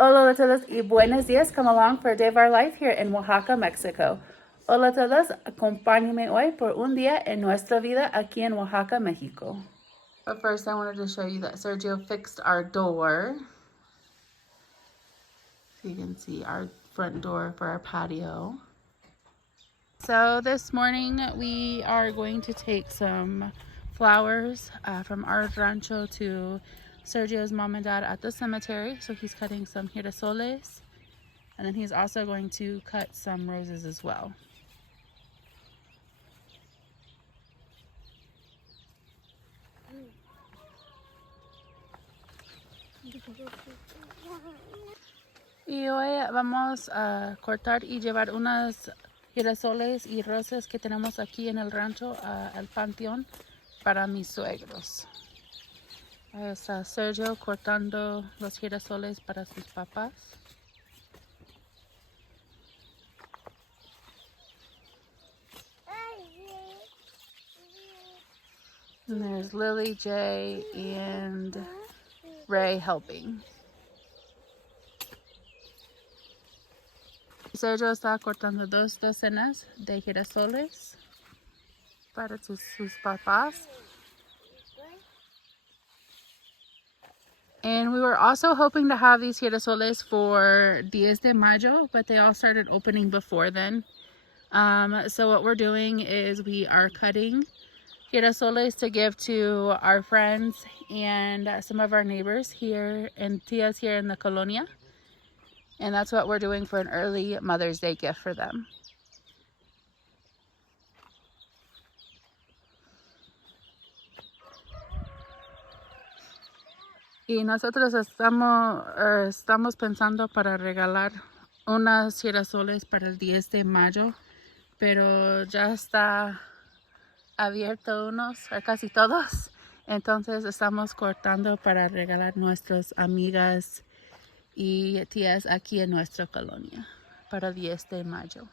Hola a todos y buenos días. Come along for a day of our life here in Oaxaca, Mexico. Hola a todos, acompáñenme hoy por un día en nuestra vida aquí en Oaxaca, Mexico. But first I wanted to show you that Sergio fixed our door. So you can see our front door for our patio. So this morning we are going to take some flowers from our rancho to Sergio's mom and dad at the cemetery. So he's cutting some girasoles, and then he's also going to cut some roses as well. Y hoy vamos a cortar y llevar unas girasoles y rosas que tenemos aquí en el rancho al panteón para mis suegros. Está Sergio cortando los girasoles para sus papás. And there's Lily, Jay, and Ray helping. Sergio está cortando 2 docenas de girasoles para sus papás. And we were also hoping to have these girasoles for Días de Mayo, but they all started opening before then. So what we're doing is we are cutting girasoles to give to our friends and some of our neighbors here and tias here in the colonia. And that's what we're doing for an early Mother's Day gift for them. Y nosotros estamos pensando para regalar unas girasoles para el 10 de mayo, pero ya está abierto unos, casi todos. Entonces estamos cortando para regalar nuestras amigas y tías aquí en nuestra colonia para el 10 de mayo.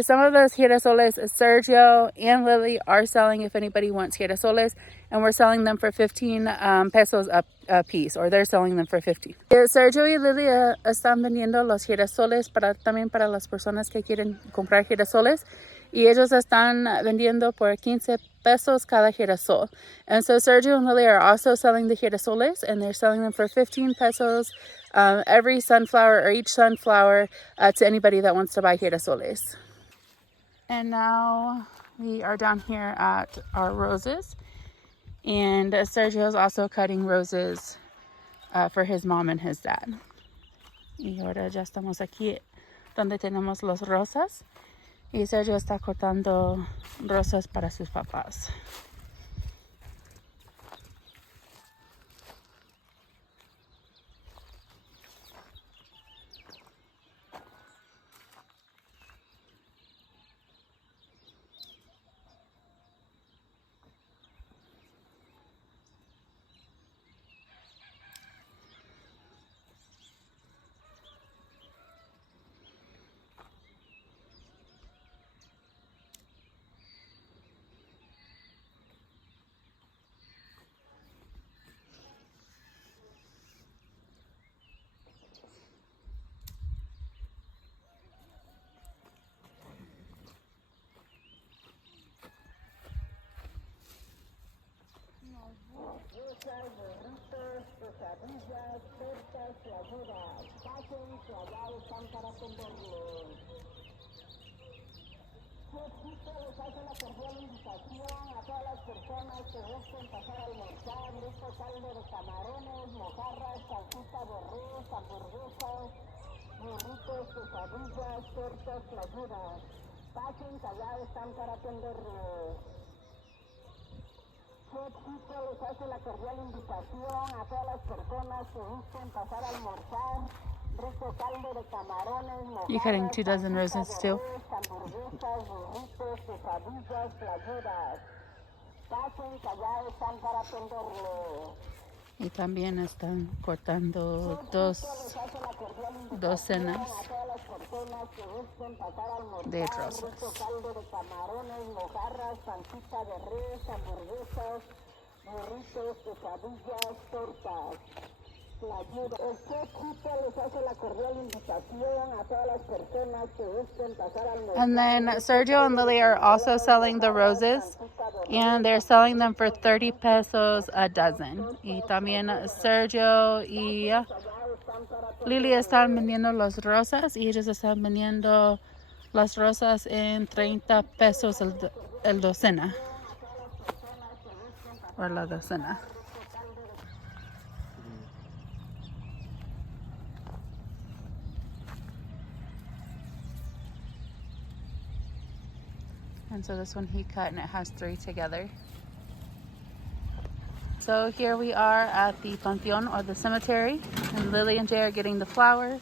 Some of those girasoles Sergio and Lily are selling if anybody wants girasoles, and we're selling them for 15 pesos a piece, or they're selling them for 50. Sergio y Lily están vendiendo los girasoles también para las personas que quieren comprar girasoles, y ellos están vendiendo por 15 pesos cada girasol. And so Sergio and Lily are also selling the girasoles, and they're selling them for 15 pesos every sunflower, or each sunflower, to anybody that wants to buy girasoles. And now we are down here at our roses, and Sergio is also cutting roses for his mom and his dad. Y ahora ya estamos aquí donde tenemos las rosas, y Sergio está cortando rosas para sus papás. Les hace la cordial invitación a todas las personas que gusten pasar a almorzar, rico caldo de camarones, mojarras, salsita de res, hamburguesas, burritos, quesadillas, tortas, flayudas. Pasen, que allá están para atenderlos. Chefcito les hace la cordial invitación a todas las personas que gusten pasar a almorzar. You cutting 2 dozen roses too? Y también están cortando dos docenas de rosas. And then Sergio and Lily are also selling the roses, and they're selling them for 30 pesos a dozen. Y también Sergio y Lily están vendiendo las rosas, y ellos están vendiendo las rosas en 30 pesos el docena. O la docena. And so this one he cut, and it has 3 together. So here we are at the panteon, or the cemetery, and Lily and Jay are getting the flowers.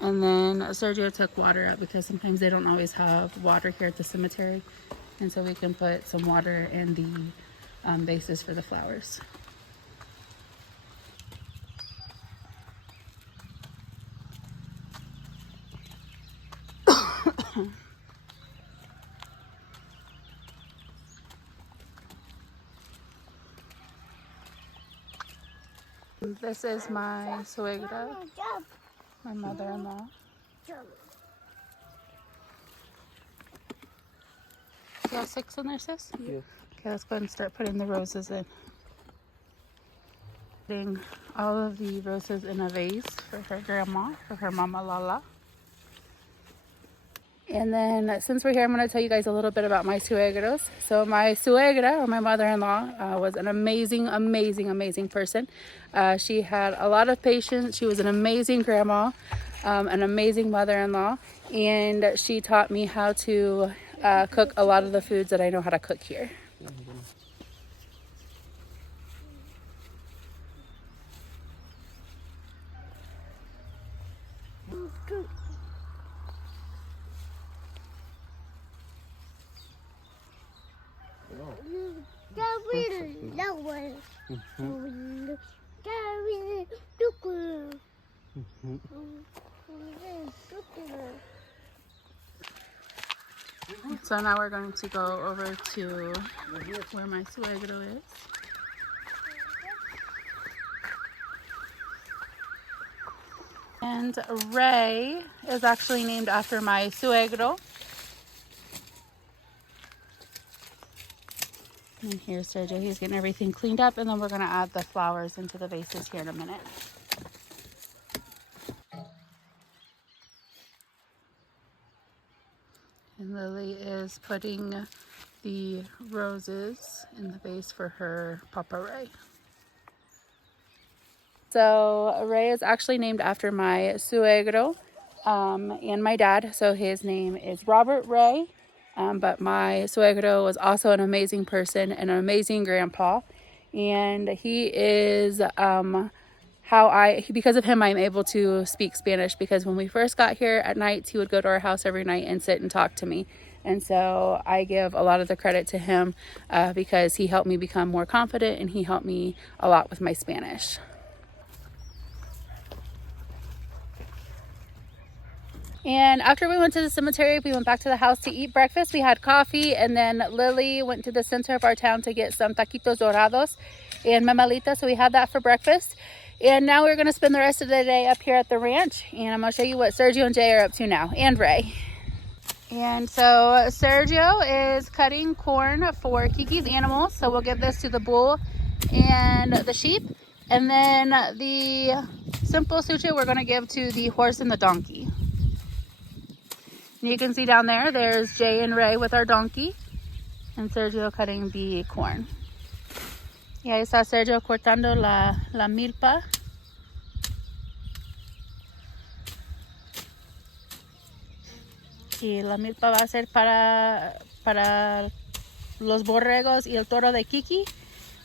And then Sergio took water out because sometimes they don't always have water here at the cemetery. And so we can put some water in the vases for the flowers. This is my suegra, my mother-in-law. You have 6 in there, sis? Yeah. Okay, let's go ahead and start putting the roses in. Putting all of the roses in a vase for her grandma, for her mama Lala. And then since we're here, I'm going to tell you guys a little bit about my suegros. So my suegra, or my mother-in-law, was an amazing, amazing, amazing person. She had a lot of patience. She was an amazing grandma, an amazing mother-in-law, and she taught me how to cook a lot of the foods that I know how to cook here. So now we're going to go over to where my suegro is. And Ray is actually named after my suegro. And here's Sergio. He's getting everything cleaned up, and then we're going to add the flowers into the vases here in a minute. And Lily is putting the roses in the vase for her Papa Ray. So Ray is actually named after my suegro and my dad. So his name is Robert Ray. But my suegro was also an amazing person and an amazing grandpa. And he is because of him, I'm able to speak Spanish, because when we first got here at nights, he would go to our house every night and sit and talk to me. And so I give a lot of the credit to him because he helped me become more confident, and he helped me a lot with my Spanish. And after we went to the cemetery, we went back to the house to eat breakfast. We had coffee, and then Lily went to the center of our town to get some taquitos dorados and mamalitas. So we had that for breakfast. And now we're going to spend the rest of the day up here at the ranch. And I'm going to show you what Sergio and Jay are up to now, and Ray. And so Sergio is cutting corn for Kiki's animals. So we'll give this to the bull and the sheep. And then the simple suture we're going to give to the horse and the donkey. And you can see down there, there's Jay and Ray with our donkey, and Sergio cutting the corn. Y ahí está Sergio cortando la milpa. Y la milpa va a ser para los borregos y el toro de Kiki.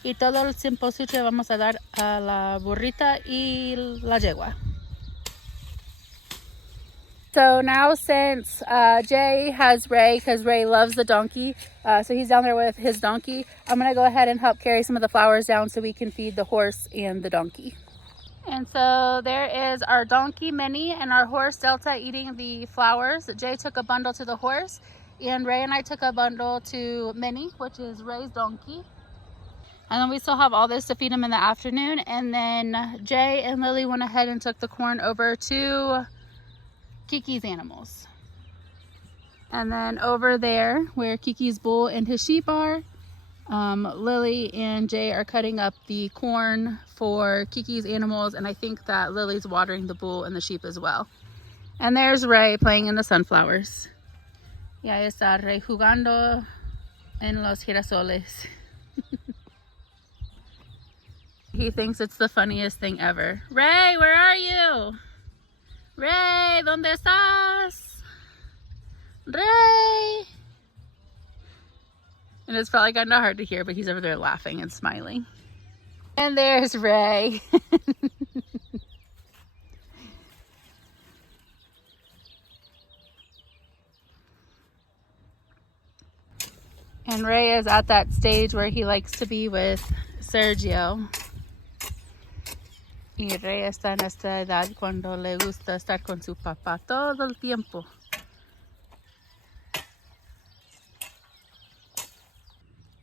Y todo el cempasúchil vamos a dar a la burrita y la yegua. So now since Jay has Ray, because Ray loves the donkey, so he's down there with his donkey, I'm going to go ahead and help carry some of the flowers down so we can feed the horse and the donkey. And so there is our donkey Minnie and our horse Delta eating the flowers. Jay took a bundle to the horse, and Ray and I took a bundle to Minnie, which is Ray's donkey. And then we still have all this to feed him in the afternoon. And then Jay and Lily went ahead and took the corn over to Kiki's animals. And then over there where Kiki's bull and his sheep are, Lily and Jay are cutting up the corn for Kiki's animals, and I think that Lily's watering the bull and the sheep as well. And there's Ray playing in the sunflowers. Y ahí está Ray jugando en los girasoles. He thinks it's the funniest thing ever. Ray, where are you? Ray, ¿dónde estás? Ray! And it's probably kind of hard to hear, but he's over there laughing and smiling. And there's Ray. And Ray is at that stage where he likes to be with Sergio. Y Ray está en esta edad cuando le gusta estar con su papá todo el tiempo.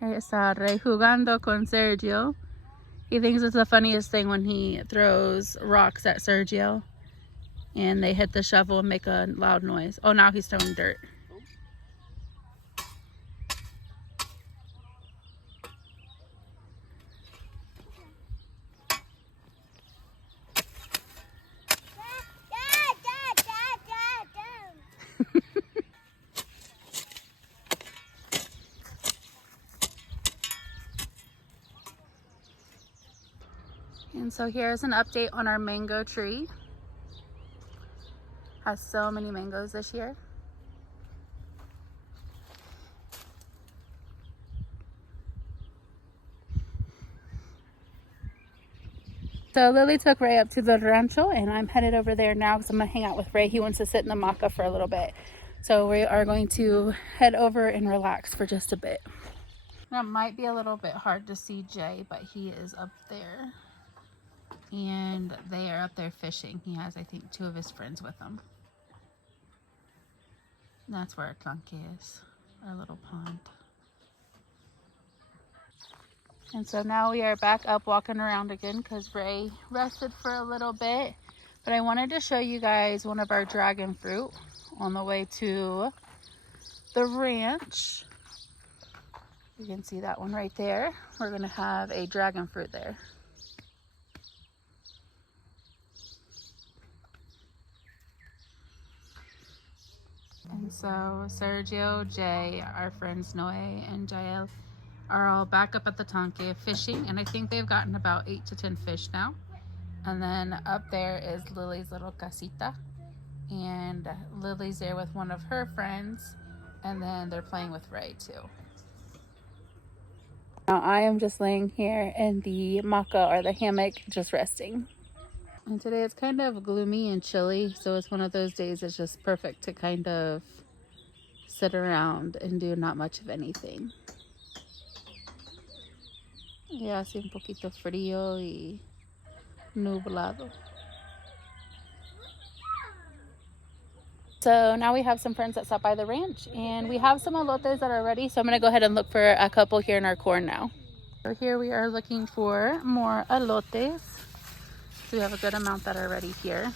Ahí está Ray jugando con Sergio. He thinks it's the funniest thing when he throws rocks at Sergio and they hit the shovel and make a loud noise. Oh, now he's throwing dirt. And so here's an update on our mango tree. Has so many mangoes this year. So Lily took Ray up to the rancho, and I'm headed over there now because I'm going to hang out with Ray. He wants to sit in the maca for a little bit. So we are going to head over and relax for just a bit. That might be a little bit hard to see Jay, but he is up there. And they are up there fishing. He has, I think, 2 of his friends with him. And that's where our tanque is, our little pond. And so now we are back up walking around again because Ray rested for a little bit. But I wanted to show you guys one of our dragon fruit on the way to the ranch. You can see that one right there. We're going to have a dragon fruit there. And so Sergio, Jay, our friends Noe and Jael are all back up at the tanque fishing, and I think they've gotten about 8 to 10 fish now. And then up there is Lily's little casita, and Lily's there with one of her friends, and then they're playing with Ray too. Now I am just laying here in the maca or the hammock, just resting. And today it's kind of gloomy and chilly, so it's one of those days that's just perfect to kind of sit around and do not much of anything. Ya hace un poquito frío y nublado. So now we have some friends that stopped by the ranch, and we have some elotes that are ready, so I'm going to go ahead and look for a couple here in our corn now. So here we are looking for more elotes. So we have a good amount that are ready here.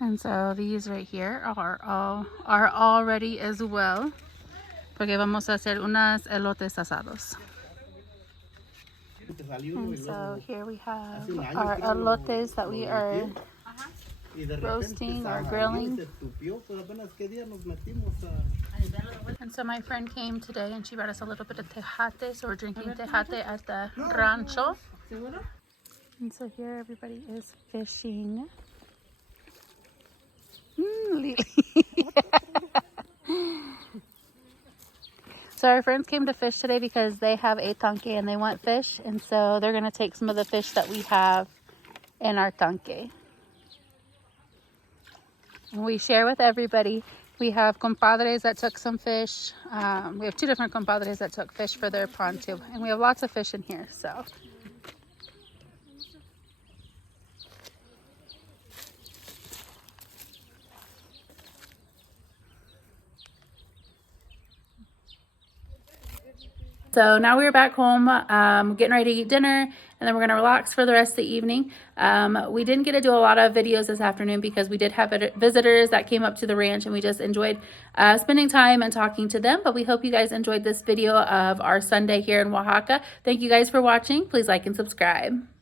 And so these right here are all ready as well, porque vamos a hacer unas elotes asados. And so here we have our elotes that we are roasting or grilling. And so my friend came today and she brought us a little bit of tejate, so we're drinking tejate at the rancho. And so here everybody is fishing. Lily. So our friends came to fish today because they have a tanque and they want fish, and so they're going to take some of the fish that we have and our tanque. And we share with everybody. We have compadres that took some fish. We have 2 different compadres that took fish for their pond too. And we have lots of fish in here, so. So now we're back home, getting ready to eat dinner, and then we're going to relax for the rest of the evening. We didn't get to do a lot of videos this afternoon because we did have visitors that came up to the ranch, and we just enjoyed spending time and talking to them. But we hope you guys enjoyed this video of our Sunday here in Oaxaca. Thank you guys for watching. Please like and subscribe.